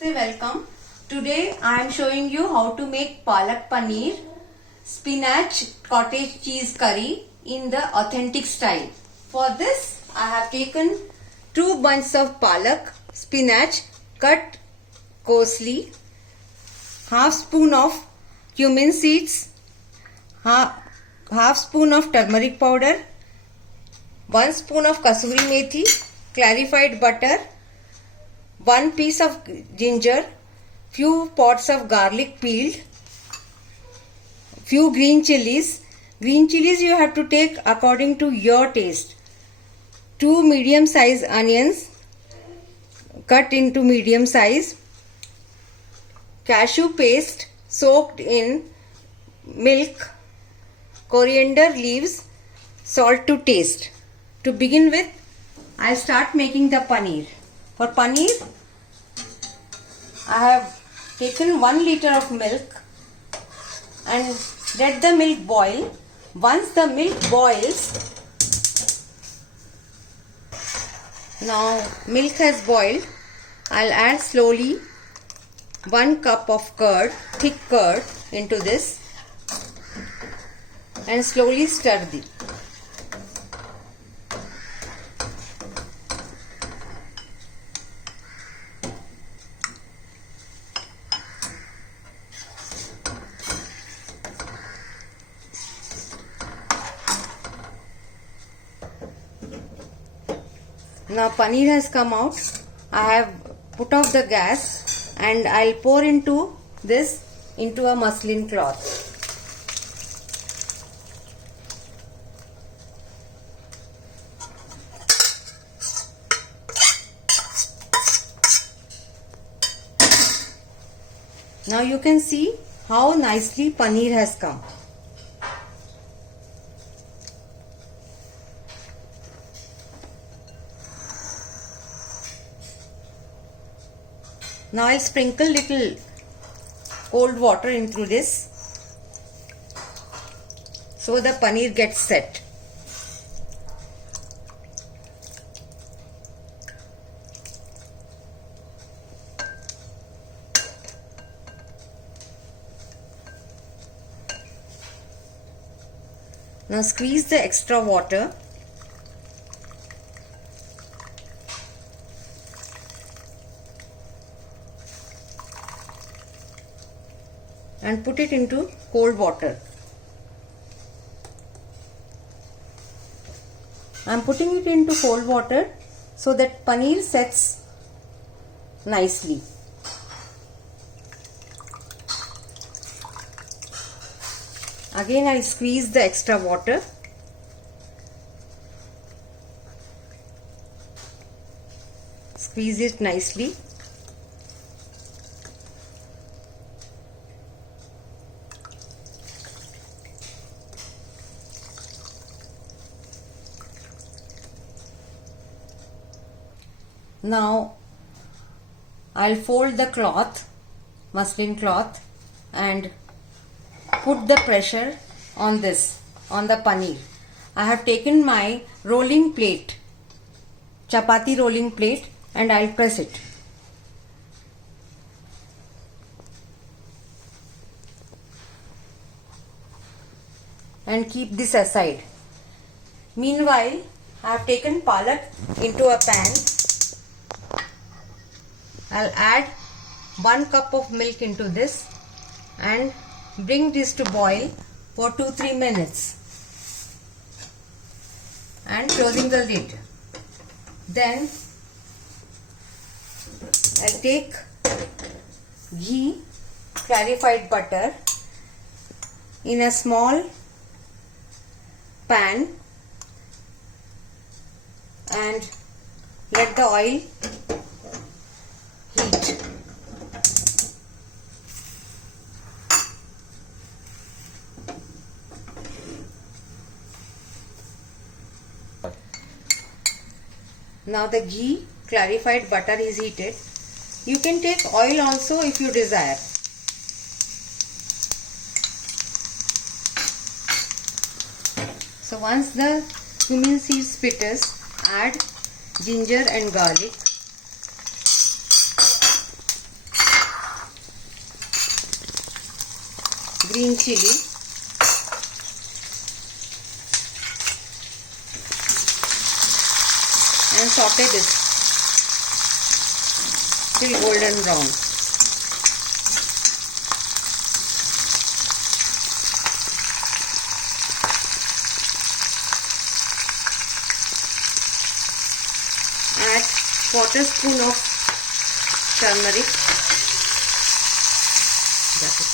Namaste, welcome. Today I am showing you how to make palak paneer, spinach cottage cheese curry in the authentic style. For this I have taken 2 bunches of palak, spinach cut coarsely, half spoon of cumin seeds, half spoon of turmeric powder, 1 spoon of kasuri methi, clarified butter, 1 piece of ginger, few pods of garlic peeled, few green chilies. Green chilies you have to take according to your taste. 2 medium size onions cut into medium size, cashew paste soaked in milk, coriander leaves, salt to taste. To begin with, I start making the paneer. For paneer, I have taken 1 liter of milk and let the milk boil. Once the milk boils, now milk has boiled, I'll add slowly 1 cup of curd, thick curd into this and slowly stir it. Now paneer has come out. I have put off the gas and I'll pour into this into a muslin cloth. Now you can see how nicely paneer has come. Now I'll sprinkle little cold water into this so the paneer gets set. Now squeeze the extra water . And put it into cold water. I am putting it into cold water so that paneer sets nicely. Again I squeeze the extra water. Squeeze it nicely. Now I'll fold the cloth, muslin cloth, and put the pressure on this, on the paneer. I have taken my rolling plate, chapati rolling plate, and I'll press it. And keep this aside. Meanwhile, I have taken palak into a pan. I'll add 1 cup of milk into this and bring this to boil for 2-3 minutes and closing the lid. Then I'll take ghee, clarified butter in a small pan and let the oil heat. Now the ghee, clarified butter is heated. You can take oil also if you desire. So once the cumin seeds spitters, add ginger and garlic. green chili, and saute this till golden brown. Add 1/4 spoon of turmeric. That's it.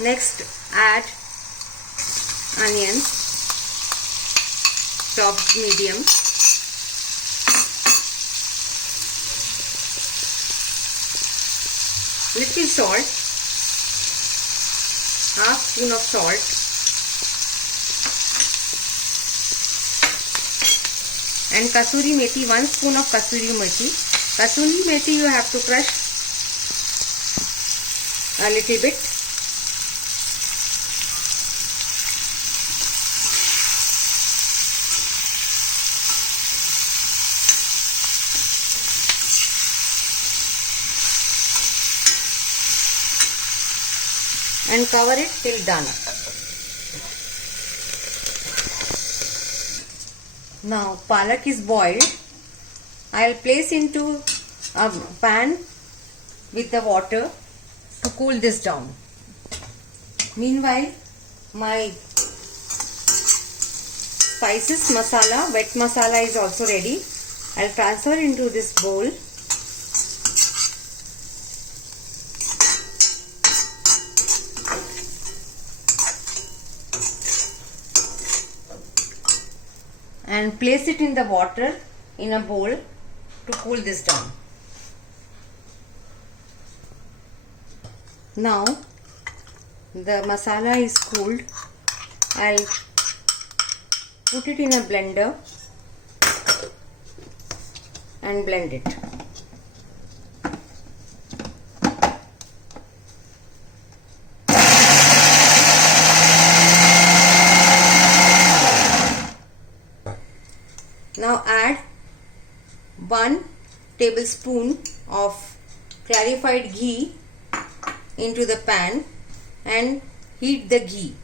Next, add onions, chopped medium, little salt, half spoon of salt, and kasuri methi, 1 spoon of kasuri methi. Kasuri methi you have to crush a little bit. And cover it till done. Now palak is boiled. I will place into a pan with the water to cool this down. Meanwhile, my spices masala, wet masala is also ready. I will transfer into this bowl. And place it in the water in a bowl to cool this down. Now the masala is cooled. I'll put it in a blender and blend it. Now add 1 tablespoon of clarified ghee into the pan and heat the ghee.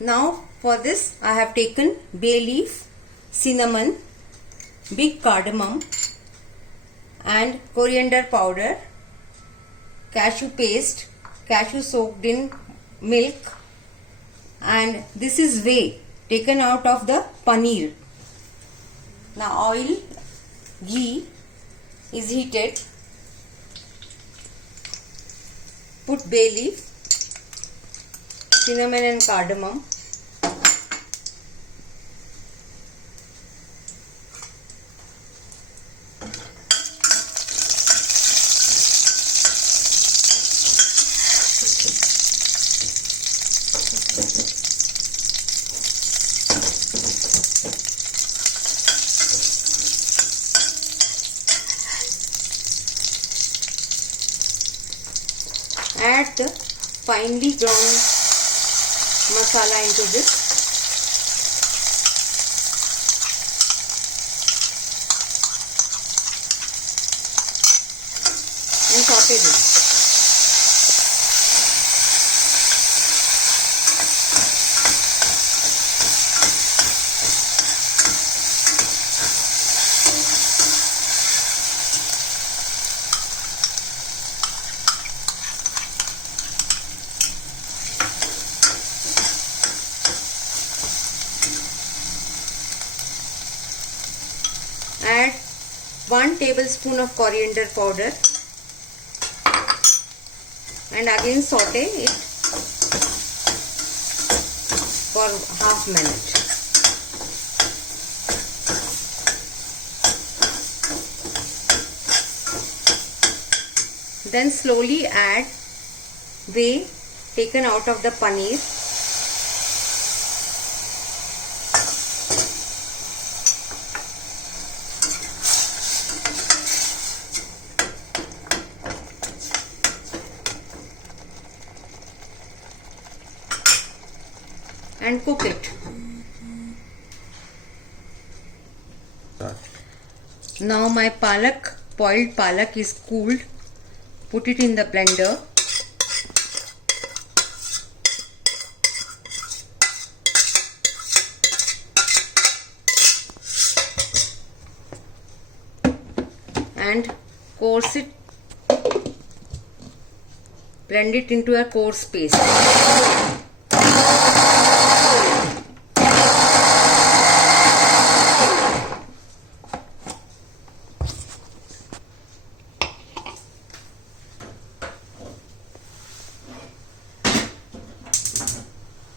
Now for this I have taken bay leaf, cinnamon, big cardamom and coriander powder, cashew paste, cashew soaked in milk, and this is whey taken out of the paneer. Now oil, ghee is heated. Put bay leaf, cinnamon and cardamom. Add the finely ground masala into this. And saute this. Add 1 tablespoon of coriander powder and again saute it for half minute. Then slowly add whey taken out of the paneer. And cook it. Now my boiled palak is cooled. Put it in the blender. And coarse it. Blend it into a coarse paste.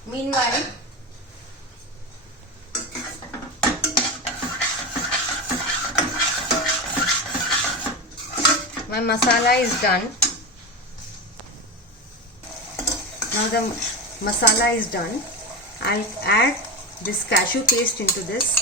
Meanwhile, my masala is done. Now the masala is done. I'll add this cashew paste into this.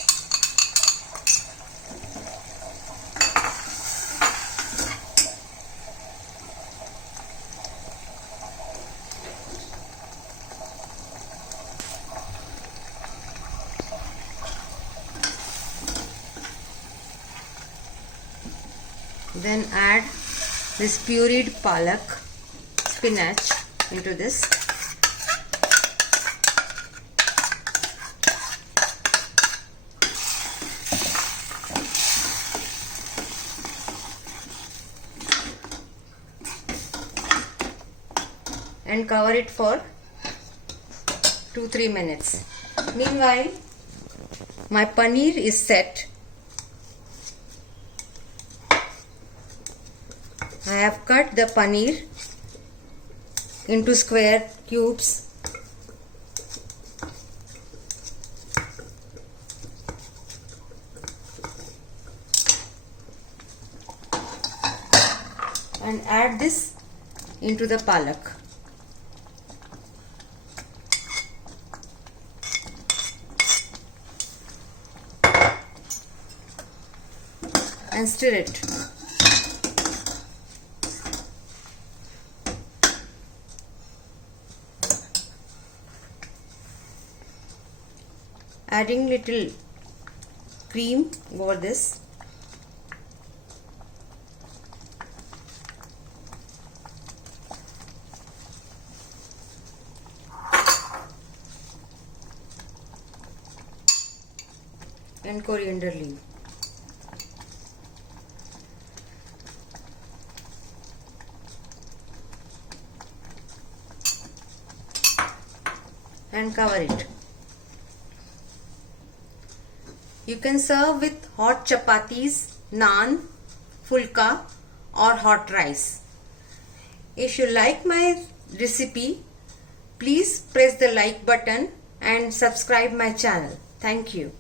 Then add this pureed spinach into this. And cover it for 2-3 minutes. Meanwhile, my paneer is set. I have cut the paneer into square cubes. And add this into the palak. And stir it. Adding little cream over this. And coriander leaf. And cover it. You can serve with hot chapatis, naan, fulka or hot rice. If you like my recipe, please press the like button and subscribe my channel. Thank you.